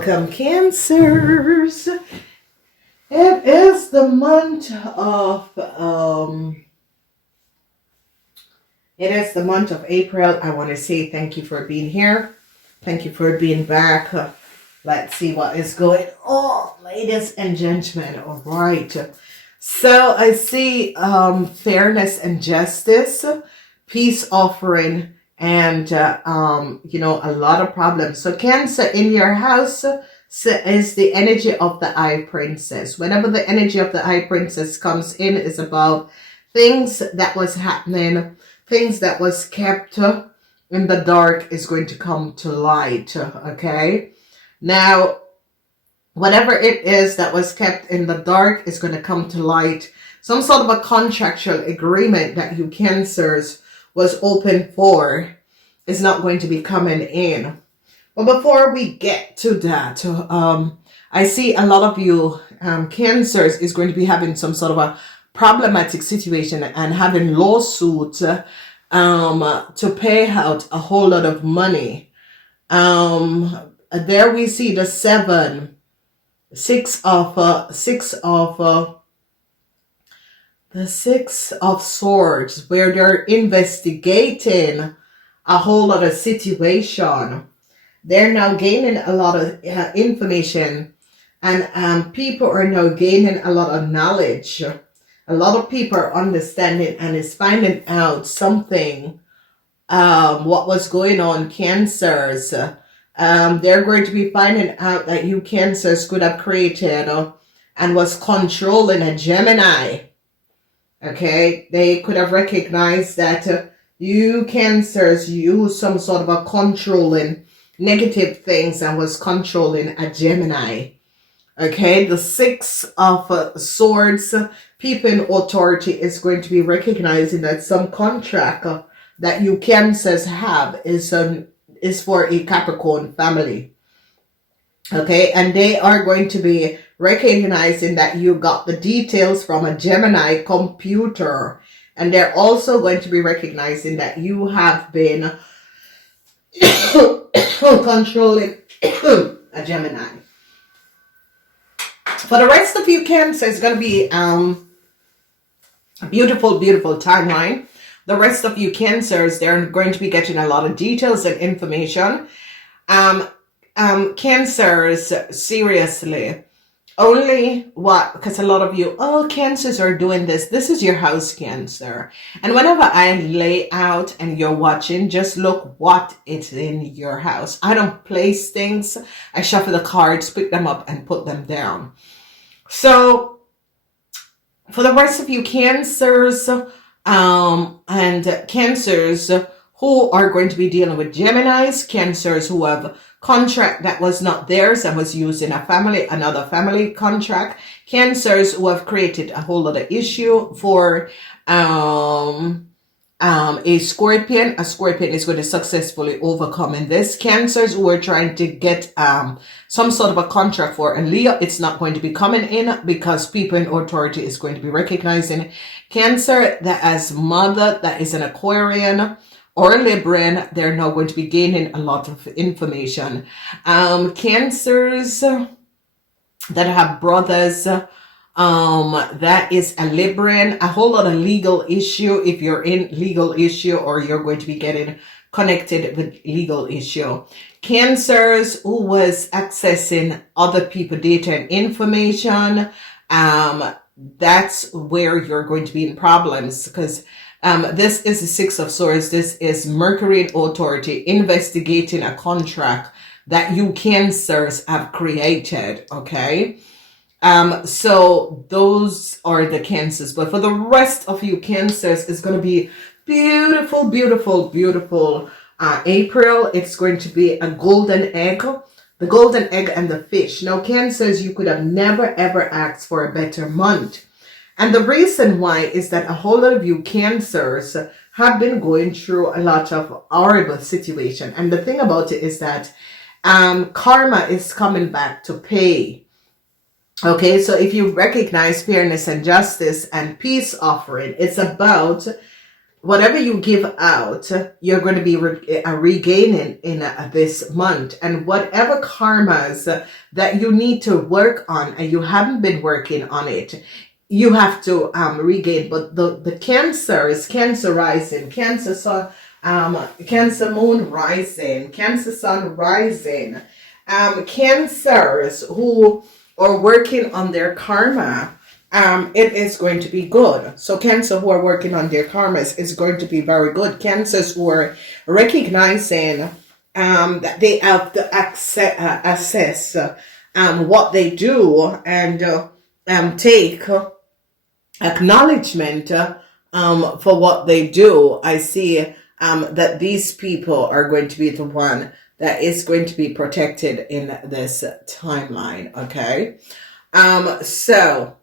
Welcome, Cancers. It is the month of April. I want to say thank you for being here. Thank you for being back. Let's see what is going on, ladies and gentlemen. All right. So I see fairness and justice, peace offering, and a lot of problems. So Cancer, in your house is the energy of the High Princess. Whenever the energy of the High Princess comes in, is about things that was happening, things that was kept in the dark is going to come to light. Okay, now whatever it is that was kept in the dark is going to come to light. Some sort of a contractual agreement that you Cancers was open for is not going to be coming in. But before we get to that, I see a lot of you Cancers is going to be having some sort of a problematic situation and having lawsuits to pay out a whole lot of money. There we see the six of swords, where they're investigating a whole lot of situation. They're now gaining a lot of information, and people are now gaining a lot of knowledge. A lot of people are understanding and is finding out something, what was going on, Cancers. They're going to be finding out that you Cancers could have created and was controlling a Gemini. Okay, they could have recognized that you Cancers use some sort of a controlling negative things and was controlling a Gemini. Okay, the Six of Swords, people in authority is going to be recognizing that some contract that you Cancers have is for a Capricorn family. Okay, and they are going to be recognizing that you got the details from a Gemini computer, and they're also going to be recognizing that you have been controlling a Gemini. For the rest of you Cancer, it's going to be a beautiful timeline. The rest of you Cancers, they're going to be getting a lot of details and information. Cancers, seriously, because a lot of you, Cancers are doing this. This is your house, Cancer. And whenever I lay out and you're watching, just look what is in your house. I don't place things. I shuffle the cards, pick them up and put them down. So for the rest of you Cancers, and Cancers who are going to be dealing with Geminis, Cancers who have contract that was not theirs and was used in another family contract, Cancers who have created a whole lot of issue for a Scorpion. A Scorpion is going to successfully overcome in this. Cancers who are trying to get some sort of a contract for a Leo, it's not going to be coming in because people in authority is going to be recognizing Cancer that as mother that is an Aquarian or Libran. They're now going to be gaining a lot of information. Cancers that have brothers, that is a Libran, a whole lot of legal issue. If you're in legal issue or you're going to be getting connected with legal issue. Cancers who was accessing other people data and information, that's where you're going to be in problems, because this is the Six of Swords. This is Mercury in authority investigating a contract that you Cancers have created. Okay, so those are the Cancers. But for the rest of you Cancers, it's going to be beautiful April. It's going to be a golden egg, the golden egg and the fish. Now Cancers, you could have never ever asked for a better month. And the reason why is that a whole lot of you Cancers have been going through a lot of horrible situation. And the thing about it is that karma is coming back to pay. Okay, so if you recognize fairness and justice and peace offering, it's about whatever you give out, you're going to be regaining in this month. And whatever karmas that you need to work on and you haven't been working on it, you have to regain. But the Cancer is Cancer rising, Cancer sun, Cancer moon rising, Cancer sun rising. Cancers who are working on their karma, it is going to be good. So Cancer who are working on their karmas is going to be very good. Cancers who are recognizing that they have to assess what they do and take acknowledgement for what they do. I see that these people are going to be the one that is going to be protected in this timeline. Okay. So,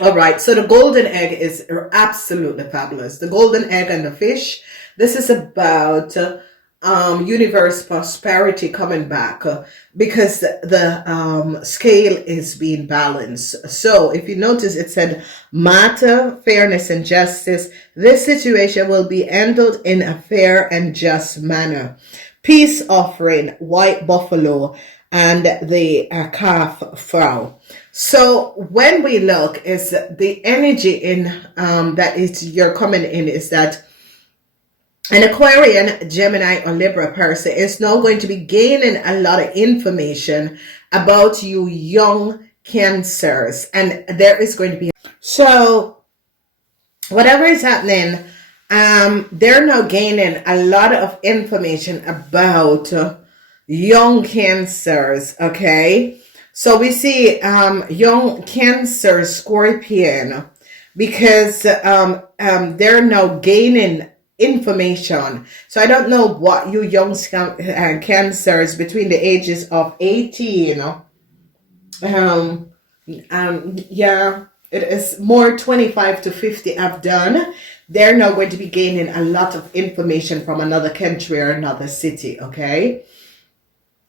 all right. So the golden egg is absolutely fabulous. The golden egg and the fish. This is about universe prosperity coming back because the scale is being balanced. So if you notice, it said matter, fairness, and justice. This situation will be handled in a fair and just manner. Peace offering, white buffalo, and the calf fowl. So when we look, is the energy in that is you're coming in is that an Aquarian, Gemini, or Libra person is now going to be gaining a lot of information about you young Cancers, and there is going to be whatever is happening. They're now gaining a lot of information about young Cancers, okay? So we see young Cancer, Scorpion, because they're now gaining information. So I don't know what you young Cancers between the ages of 18, yeah, it is more 25 to 50 have done. They're now going to be gaining a lot of information from another country or another city, okay?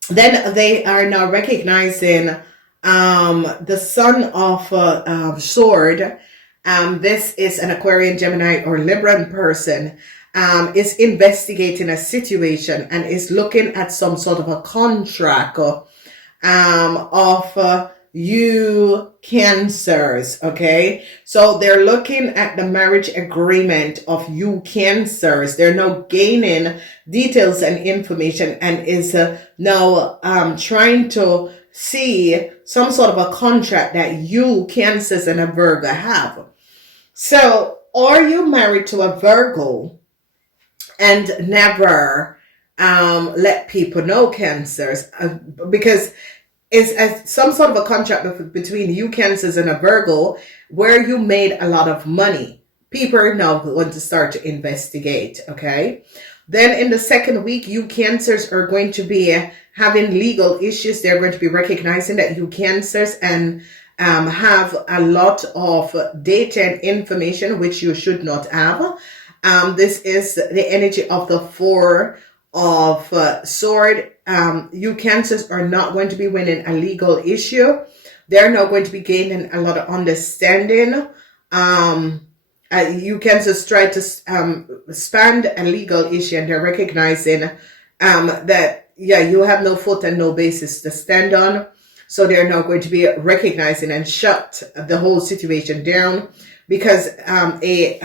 Then they are now recognizing the Son of Sword. This is an Aquarian, Gemini, or Libran person, is investigating a situation and is looking at some sort of a contract of you Cancers, okay? So they're looking at the marriage agreement of you Cancers. They're now gaining details and information and is now trying to see some sort of a contract that you Cancers and a Virgo have. So are you married to a Virgo and never let people know, Cancers? Because it's some sort of a contract between you Cancers and a Virgo where you made a lot of money. People are now going to start to investigate, okay? Then in the second week, you Cancers are going to be having legal issues. They're going to be recognizing that you Cancers and have a lot of data and information which you should not have. This is the energy of the Four of Sword. You Cancers are not going to be winning a legal issue. They're now going to be gaining a lot of understanding. You Cancers try to span a legal issue, and they're recognizing that, yeah, you have no foot and no basis to stand on. So they're now going to be recognizing and shut the whole situation down, because a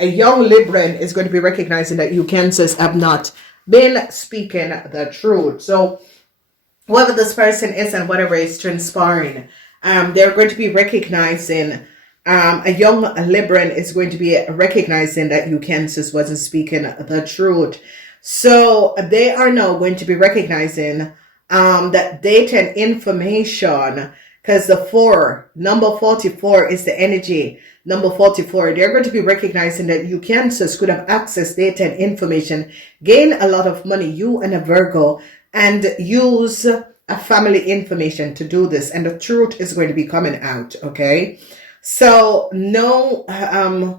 young Libran is going to be recognizing that you Cancers have not been speaking the truth. So whoever this person is and whatever is transpiring, they're going to be recognizing, a young Libran is going to be recognizing that you Cancers wasn't speaking the truth. So they are now going to be recognizing that data and information, because the number 44 is the energy. Number 44, they're going to be recognizing that you Cancers could have access data and information, gain a lot of money, you and a Virgo, and use a family information to do this. And the truth is going to be coming out, okay? So no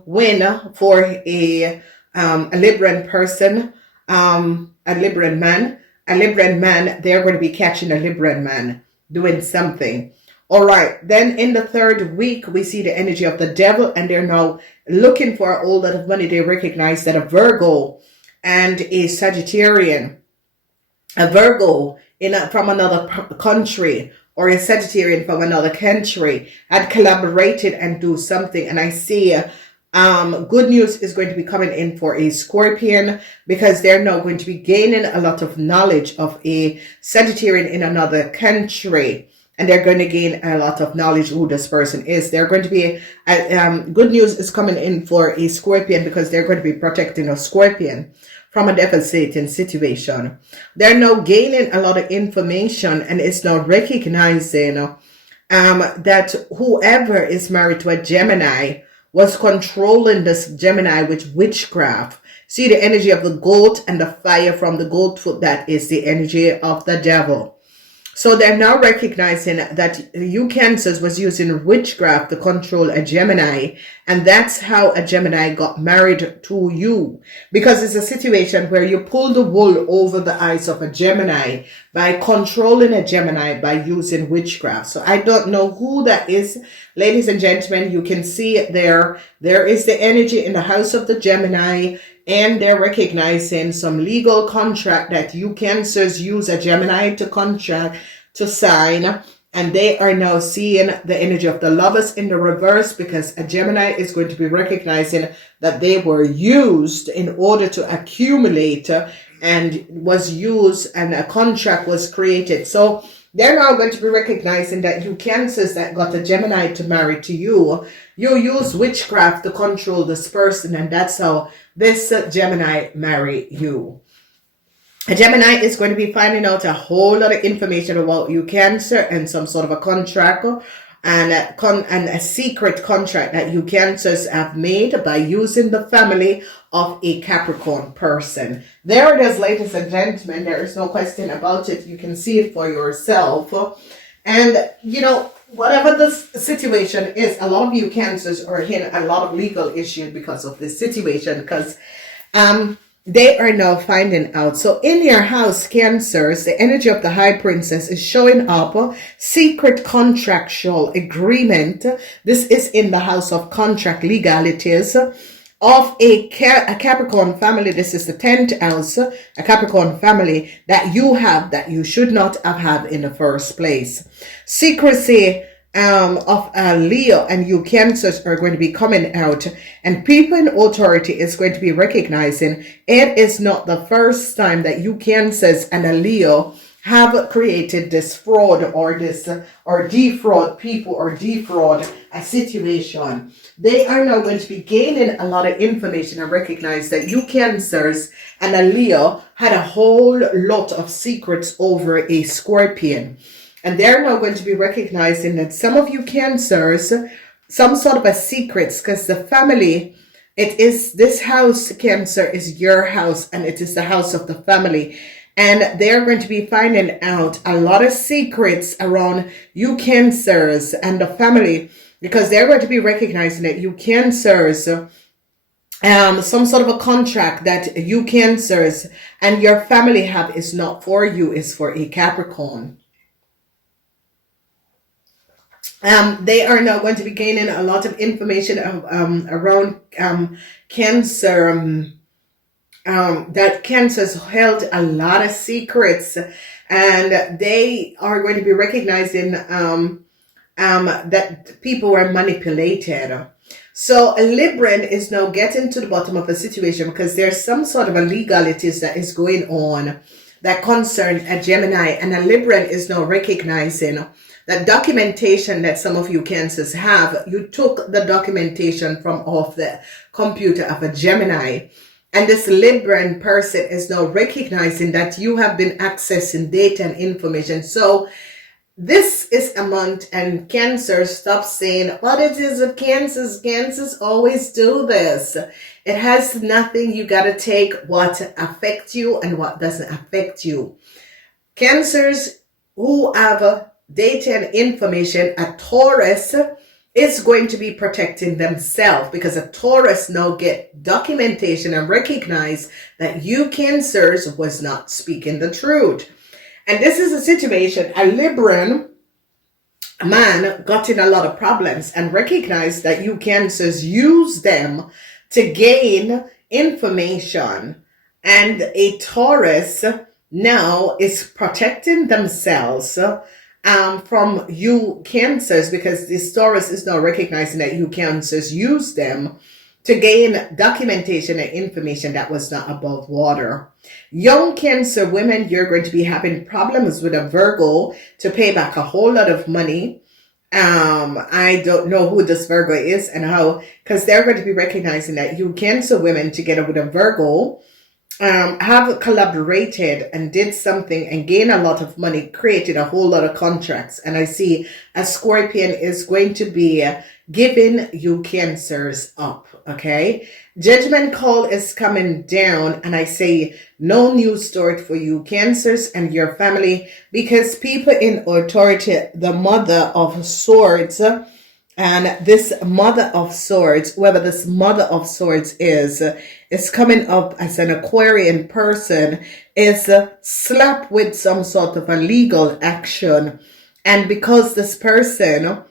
win for a Libran person, a Libran man. A Libran man, they're going to be catching a Libran man doing something. All right. Then in the third week, we see the energy of the devil, and they're now looking for a whole lot of money. They recognize that a Virgo and a Sagittarian, a Virgo from another country, or a Sagittarian from another country had collaborated and do something. And I see good news is going to be coming in for a Scorpion, because they're now going to be gaining a lot of knowledge of a Sagittarian in another country. And they're going to gain a lot of knowledge who this person is. They're going to be, good news is coming in for a Scorpion, because they're going to be protecting a Scorpion from a devastating situation. They're now gaining a lot of information, and it's now recognizing that whoever is married to a Gemini was controlling this Gemini with witchcraft. See the energy of the goat and the fire from the goat foot. That is the energy of the devil. So they're now recognizing that you Cancers was using witchcraft to control a Gemini. And that's how a Gemini got married to you. Because it's a situation where you pull the wool over the eyes of a Gemini by controlling a Gemini by using witchcraft. So I don't know who that is. Ladies and gentlemen, you can see it there. There is the energy in the house of the Gemini. And they're recognizing some legal contract that you Cancers use a Gemini to sign. And they are now seeing the energy of the Lovers in the reverse, because a Gemini is going to be recognizing that they were used in order to accumulate and was used, and a contract was created. So they're now going to be recognizing that you Cancers that got a Gemini to marry to you, you use witchcraft to control this person, and that's how this Gemini marry you. A Gemini is going to be finding out a whole lot of information about you Cancer, and some sort of a contract and a secret contract that you Cancers have made by using the family of a Capricorn person. There it is, ladies and gentlemen. There is no question about it. You can see it for yourself. And, you know, whatever this situation is, a lot of you Cancers are in a lot of legal issues because of this situation, because they are now finding out. So in your house, Cancers, the energy of the High Priestess is showing up. Secret contractual agreement. This is in the house of contract legalities of a Capricorn family. This is the 10th house, a Capricorn family that you have, that you should not have had in the first place. Secrecy of Leo and you Cancers are going to be coming out, and people in authority is going to be recognizing it is not the first time that you Cancers and a Leo have created this fraud or defraud people or defraud a situation. They are now going to be gaining a lot of information and recognize that you Cancers and a Leo had a whole lot of secrets over a Scorpion. And they're now going to be recognizing that some of you Cancers, some sort of a secrets, because the family, it is this house, Cancer, is your house, and it is the house of the family. And they're going to be finding out a lot of secrets around you Cancers and the family, because they're going to be recognizing that you Cancers, some sort of a contract that you Cancers and your family have is not for you, is for a Capricorn. They are now going to be gaining a lot of information around Cancer, that Cancers held a lot of secrets, and they are going to be recognizing that people were manipulated. So a Libran is now getting to the bottom of the situation, because there's some sort of a legalities that is going on that concern a Gemini, and a Libran is now recognizing that documentation that some of you Cancers have, you took the documentation from off the computer of a Gemini. And this Libran person is now recognizing that you have been accessing data and information. So this is a month, and Cancer, stop saying what it is of Cancers. Cancers always do this. It has nothing. You got to take what affects you and what doesn't affect you. Cancers who have data and information, a Taurus is going to be protecting themselves, because a Taurus now get documentation and recognize that you Cancers was not speaking the truth. And this is a situation, a Libran man got in a lot of problems and recognized that you cancers use them to gain information, and a Taurus now is protecting themselves from you cancers, because this Taurus is now recognizing that you cancers use them to gain documentation and information that was not above water. Young Cancer women, you're going to be having problems with a Virgo to pay back a whole lot of money. I don't know who this Virgo is and how, because they're going to be recognizing that you Cancer women together with a Virgo have collaborated and did something and gained a lot of money, created a whole lot of contracts. And I see a Scorpion is going to be giving you Cancers up. Okay, judgment call is coming down, and I say no news story for you Cancers and your family, because people in authority, the Mother of Swords, and this Mother of Swords, whoever this Mother of Swords is coming up as an Aquarian person, is slapped with some sort of a legal action. And because this person,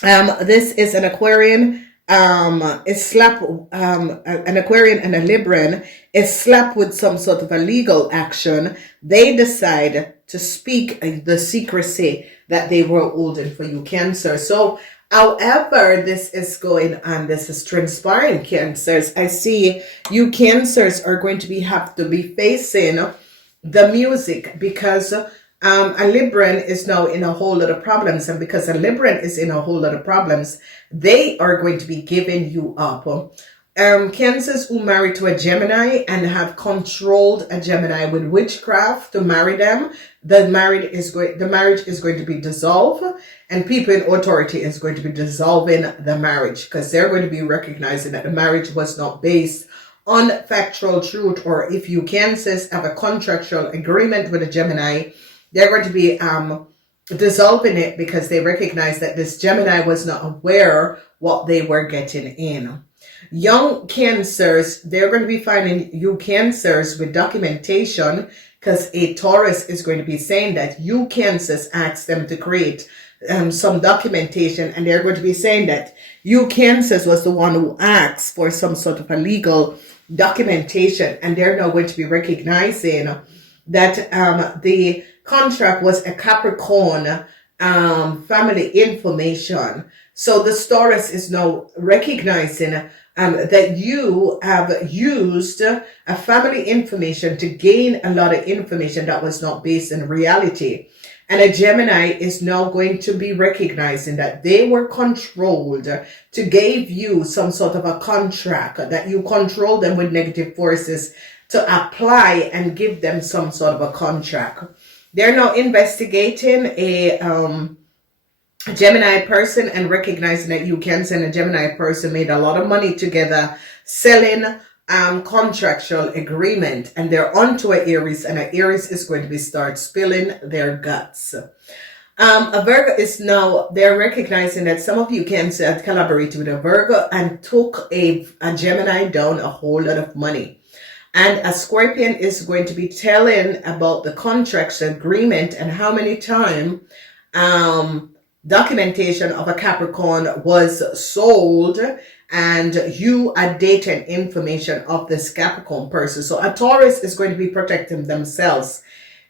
this is an Aquarian, is slapped, an Aquarian and a Libran is slapped with some sort of a legal action, they decide to speak the secrecy that they were holding for you Cancer. So however this is going on, this is transpiring Cancers, I see you Cancers are going to have to be facing the music, because a Libran is now in a whole lot of problems, and because a Libran is in a whole lot of problems, they are going to be giving you up. Cancers who marry to a Gemini and have controlled a Gemini with witchcraft to marry them, the marriage is going to be dissolved, and people in authority is going to be dissolving the marriage, because they're going to be recognizing that the marriage was not based on factual truth. Or if you Cancers have a contractual agreement with a Gemini, they're going to be dissolving it, because they recognize that this Gemini was not aware what they were getting in. Young Cancers, they're going to be finding you Cancers with documentation, because a Taurus is going to be saying that you Cancers asked them to create some documentation, and they're going to be saying that you Cancers was the one who asked for some sort of a legal documentation, and they're now going to be recognizing that the contract was a Capricorn family information. So the Taurus is now recognizing that you have used a family information to gain a lot of information that was not based in reality. And a Gemini is now going to be recognizing that they were controlled to give you some sort of a contract, that you control them with negative forces to apply and give them some sort of a contract. They're now investigating a Gemini person and recognizing that you Cancer and a Gemini person made a lot of money together selling contractual agreement, and they're onto an Aries, and an Aries is going to be start spilling their guts. A Virgo is now, they're recognizing that some of you Cancer had collaborated with a Virgo and took a Gemini down a whole lot of money. And a Scorpion is going to be telling about the contracts agreement and how many times documentation of a Capricorn was sold, and you are dating information of this Capricorn person. So a Taurus is going to be protecting themselves,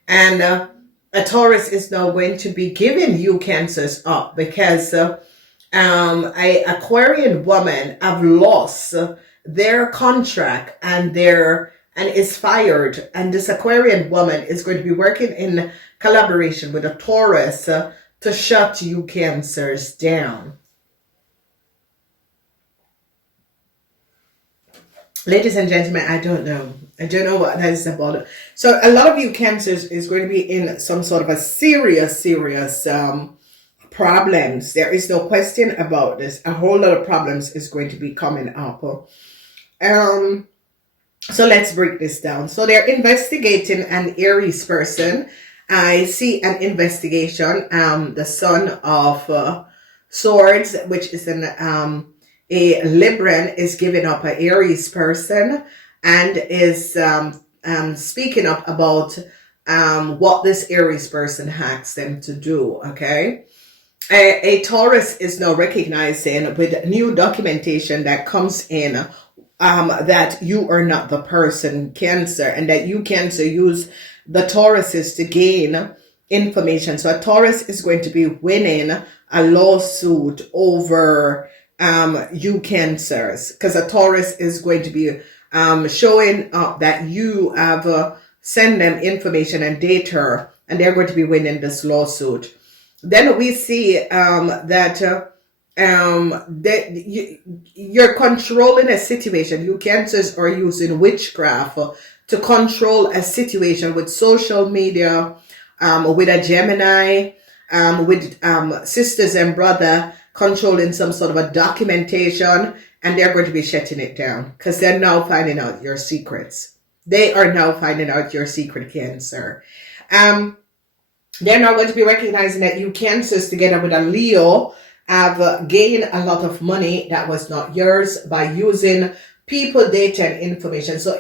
and a Taurus is now going to be giving you Cancers up, because a Aquarian woman have lost their contract and is fired, and this Aquarian woman is going to be working in collaboration with a Taurus to shut you Cancers down. Ladies and gentlemen, I don't know what that is about. So a lot of you Cancers is going to be in some sort of a serious problems. There is no question about this. A whole lot of problems is going to be coming up. So let's break this down. So they're investigating an Aries person. I see an investigation. The Son of Swords, which is a Libran, is giving up an Aries person and is speaking up about what this Aries person asks them to do. Okay. A Taurus is now recognizing with new documentation that comes in that you are not the person, Cancer, and that you, Cancer, use the Tauruses to gain information. So a Taurus is going to be winning a lawsuit over you, Cancers, because a Taurus is going to be showing up that you have sent them information and data, and they're going to be winning this lawsuit. Then we see that you're controlling a situation. You, Cancers, are using witchcraft to control a situation with social media, with a Gemini, with sisters and brother controlling some sort of a documentation, and they're going to be shutting it down because they're now finding out your secrets. They are now finding out your secret, Cancer. They're now going to be recognizing that you, Cancers, together with a Leo, have gained a lot of money that was not yours by using people, data, and information. So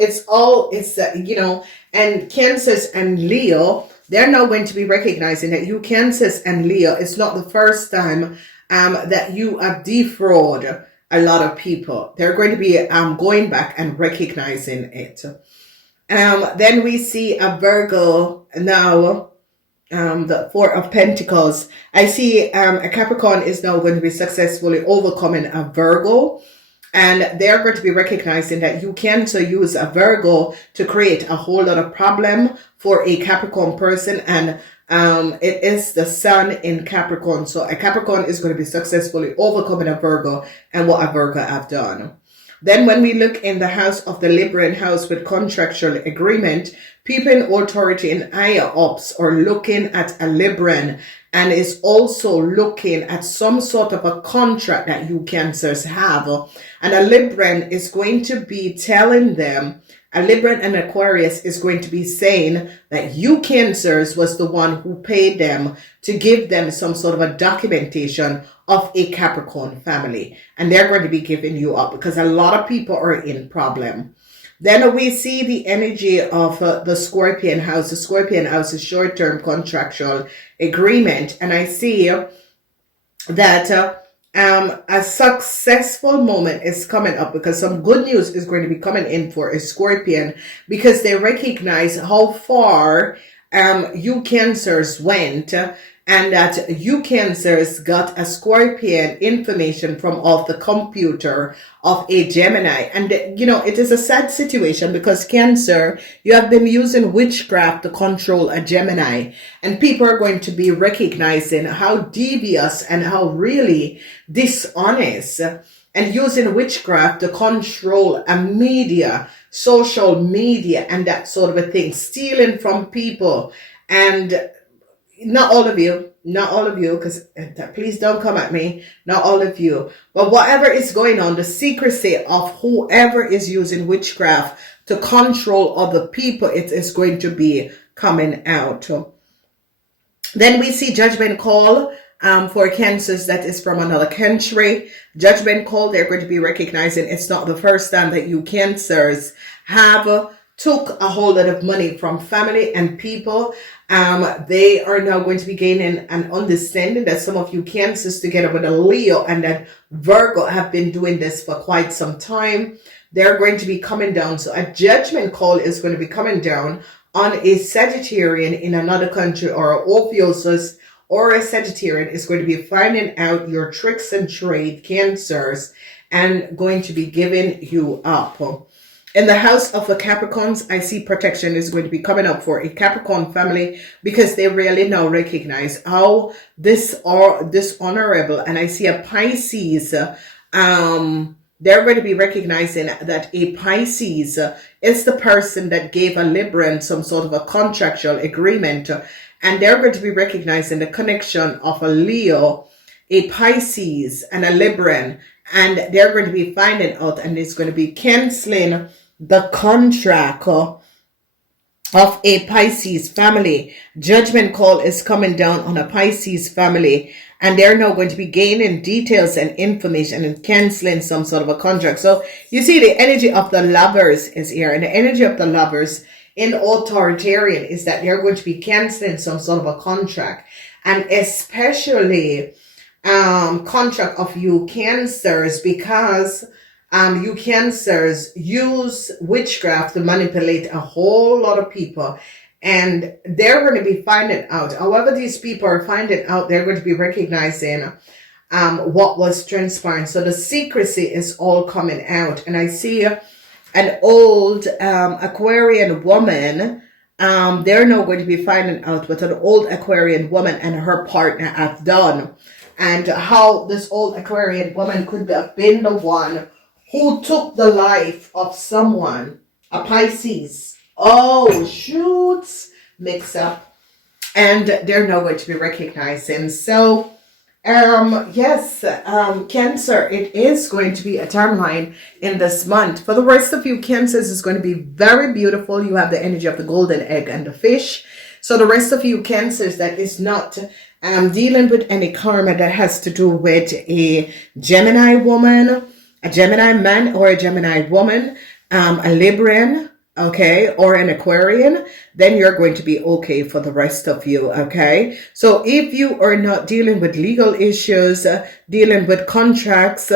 and Cancers and Leo, they're now going to be recognizing that you, Cancers and Leo, it's not the first time that you have defrauded a lot of people. They're going to be going back and recognizing it. Then we see a Virgo now. The Four of Pentacles. I see a Capricorn is now going to be successfully overcoming a Virgo, and they're going to be recognizing that you can use a Virgo to create a whole lot of problem for a Capricorn person, and it is the Sun in Capricorn. So a Capricorn is going to be successfully overcoming a Virgo and what a Virgo have done. Then when we look in the house of the Libran house with contractual agreement, people in authority and higher ups are looking at a Libran and is also looking at some sort of a contract that you, Cancers, have. And a Libran is going to be telling them, a Libran and Aquarius is going to be saying that you, Cancers, was the one who paid them to give them some sort of a documentation of a Capricorn family. And they're going to be giving you up because a lot of people are in problem. Then we see the energy of the Scorpion house. The Scorpion house is short-term contractual agreement. And I see that a successful moment is coming up because some good news is going to be coming in for a Scorpion because they recognize how far you, Cancers, went, and that you, Cancers, got a Scorpion information from off the computer of a Gemini. And it is a sad situation because, Cancer, you have been using witchcraft to control a Gemini, and people are going to be recognizing how devious and how really dishonest, and using witchcraft to control a media, social media, and that sort of a thing, stealing from people. And not all of you, because please don't come at me, not all of you, but whatever is going on, the secrecy of whoever is using witchcraft to control other people, it is going to be coming out. Then we see judgment call for Cancers that is from another country. Judgment call, they're going to be recognizing it's not the first time that you, Cancers, have took a whole lot of money from family and people. They are now going to be gaining an understanding that some of you, Cancers, together with a Leo and that Virgo, have been doing this for quite some time. They're going to be coming down. So a judgment call is going to be coming down on a Sagittarian in another country, or a Ophiuchus or a Sagittarian is going to be finding out your tricks and trade, Cancers, and going to be giving you up. In the house of the Capricorns, I see protection is going to be coming up for a Capricorn family because they really now recognize how dishonorable. And I see a Pisces. They're going to be recognizing that a Pisces is the person that gave a Libran some sort of a contractual agreement. And they're going to be recognizing the connection of a Leo, a Pisces, and a Libran. And they're going to be finding out, and it's going to be canceling the contract of a Pisces family. Judgment call is coming down on a Pisces family, and they're now going to be gaining details and information and canceling some sort of a contract. So you see the energy of the Lovers is here, and the energy of the Lovers in authoritarian is that they're going to be canceling some sort of a contract, and especially contract of you Cancers, because you Cancers use witchcraft to manipulate a whole lot of people, and they're going to be finding out. However, these people are finding out, they're going to be recognizing what was transpiring. So the secrecy is all coming out, and I see an old Aquarian woman. They're now going to be finding out what an old Aquarian woman and her partner have done, and how this old Aquarian woman could have been the one who took the life of someone, a Pisces. Oh, shoots, mix up. And they're now going to be recognizing. So, yes, Cancer, it is going to be a timeline in this month. For the rest of you Cancers, it's going to be very beautiful. You have the energy of the golden egg and the fish. So the rest of you Cancers that is not dealing with any karma that has to do with a Gemini woman, a Gemini man, or a Gemini woman, a Libran, okay, or an Aquarian, then you're going to be okay for the rest of you, okay? So if you are not dealing with legal issues, dealing with contracts,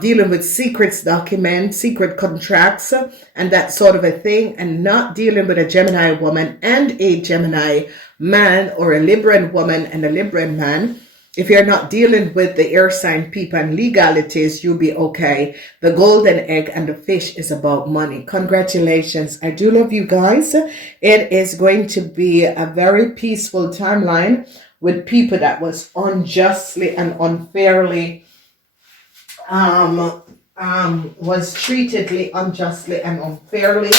dealing with secrets documents, secret contracts, and that sort of a thing, and not dealing with a Gemini woman and a Gemini man, or a Libran woman and a Libran man, if you're not dealing with the air sign people and legalities, you'll be okay. The golden egg and the fish is about money. Congratulations. I do love you guys. It is going to be a very peaceful timeline with people that was unjustly and unfairly was treated unjustly and unfairly.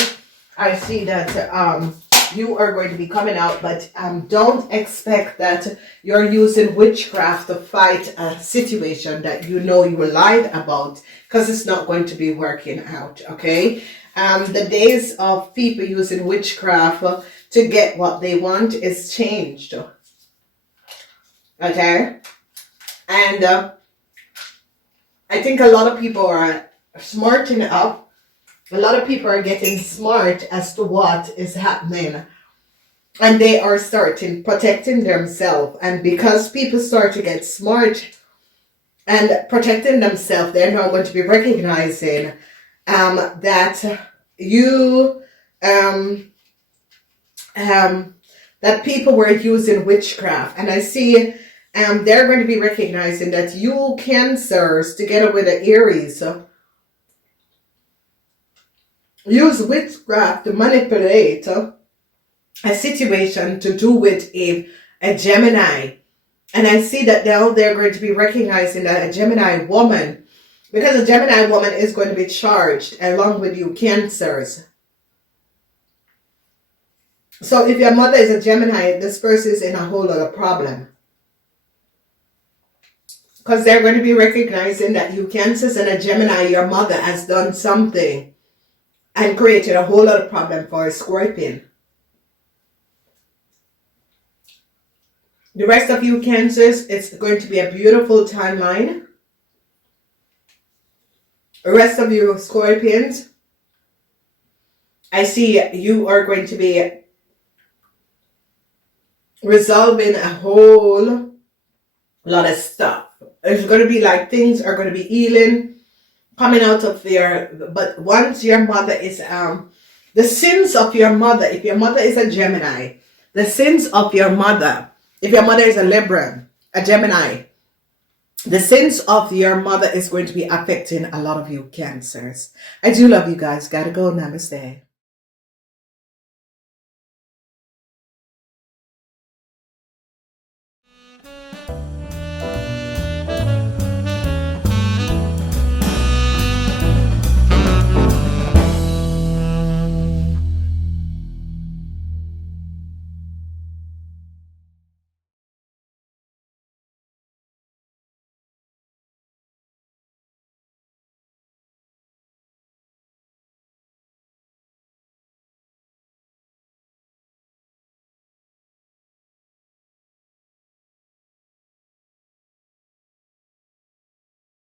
I see that you are going to be coming out, but don't expect that you're using witchcraft to fight a situation that you know you were lied about, because it's not going to be working out, okay? The days of people using witchcraft to get what they want is changed, okay? And I think a lot of people are smarting up. A lot of people are getting smart as to what is happening, and they are starting protecting themselves. And because people start to get smart and protecting themselves, they're now going to be recognizing that you that people were using witchcraft. And I see they're going to be recognizing that you Cancers, together with the Aries, use witchcraft to manipulate a situation to do with a Gemini. And I see that now they're going to be recognizing that a Gemini woman, because a Gemini woman is going to be charged along with you Cancers. So if your mother is a Gemini, this person is in a whole lot of problem, because they're going to be recognizing that you Cancers and a Gemini, your mother has done something and created a whole lot of problem for a Scorpion. The rest of you Cancers, it's going to be a beautiful timeline. The rest of you Scorpions, I see you are going to be resolving a whole lot of stuff. It's going to be like things are going to be healing, coming out of there. But once your mother is the sins of your mother, if your mother is a Gemini, the sins of your mother, if your mother is a Libra, a Gemini, the sins of your mother is going to be affecting a lot of you Cancers. I do love you guys. Gotta go. Namaste.